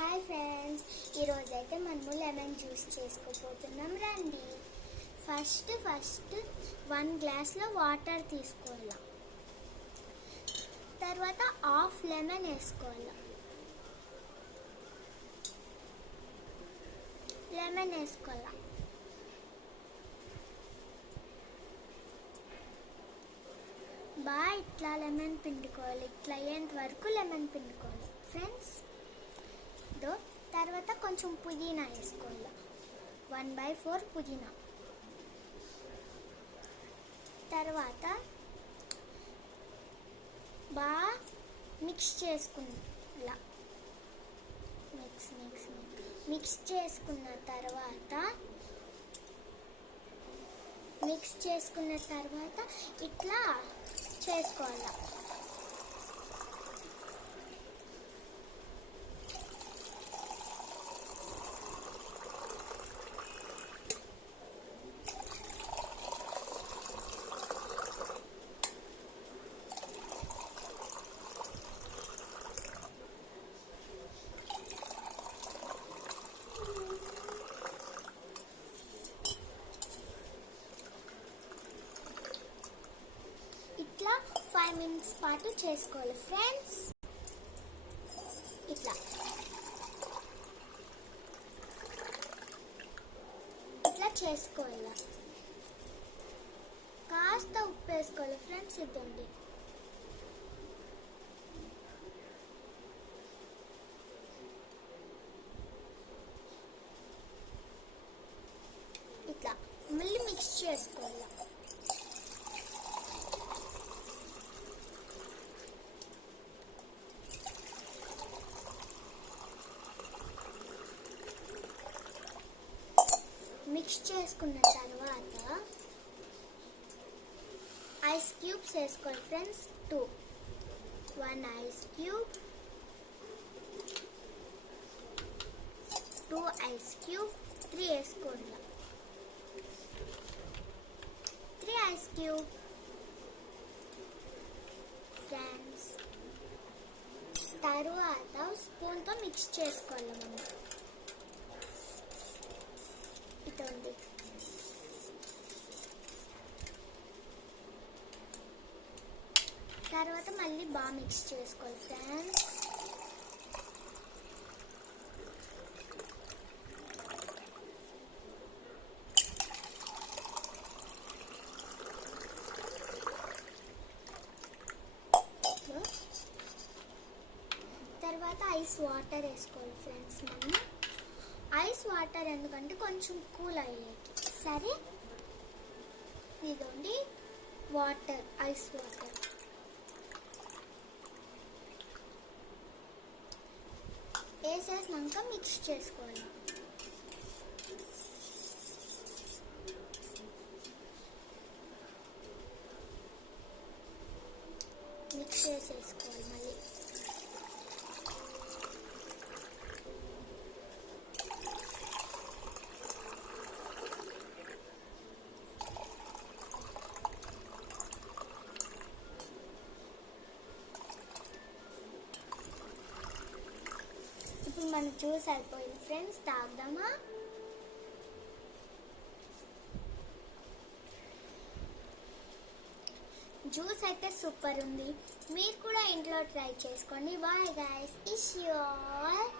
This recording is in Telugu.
హాయ్ ఫ్రెండ్స్, ఈరోజైతే మనము లెమన్ జ్యూస్ చేసుకోబోతున్నాం. రండి. ఫస్ట్ 1 గ్లాస్లో వాటర్ తీసుకోవాలి. తర్వాత హాఫ్ లెమన్ వేసుకోవాలి. బాగా ఇట్లా లెమన్ పిండుకోవాలి. ఇట్లా అయ్యేంత వరకు లెమన్ పిండుకోవాలి ఫ్రెండ్స్. తర్వాత కొంచెం పుదీనా వేసుకోవాలి. 1/4 పుదీనా. తర్వాత బాగా మిక్స్ చేసుకున్న తర్వాత ఇట్లా చేసుకోవాలి. ఇట్లా 5 minutes పాటు చేసుకోవాలి ఫ్రెండ్స్. ఇట్లా చేసుకోవాలి. కాస్త ఉప్పు వేసుకోవాలి ఫ్రెండ్స్. ఇద్దండి. ఇట్లా మళ్ళీ మిక్స్ చేసుకోవాలి. మిక్స్ చేసుకున్న తర్వాత ఐస్ క్యూబ్స్ వేసుకోవాలి friends. 1 ice cube, 2 ice cube, 3 వేసుకోండి. 3 ఐస్ క్యూబ్ ఫ్రెండ్స్. తర్వాత స్పూన్తో మిక్స్ చేసుకోవాలి మనం. ఇదండి. తర్వాత మళ్ళీ బాగా మిక్స్ చేసుకోవాలి ఫ్రెండ్స్. తర్వాత ఐస్ వాటర్ వేసుకోవాలి ఫ్రెండ్స్. మనం ఐస్ వాటర్ ఎందుకంటే కొంచెం కూల్ అయ్యేది. సరే, ఇదండి వాటర్, ఐస్ వాటర్. వేసేసినాక మిక్స్ చేసుకోవాలి. మిక్స్ చేసేసుకోవాలి మళ్ళీ. మన జ్యూస్ అయిపోయింది ఫ్రెండ్స్. తాగుదామా? జ్యూస్ అయితే సూపర్ ఉంది. మీరు కూడా ఇంట్లో ట్రై చేసుకోండి. Bye guys. Wish you all.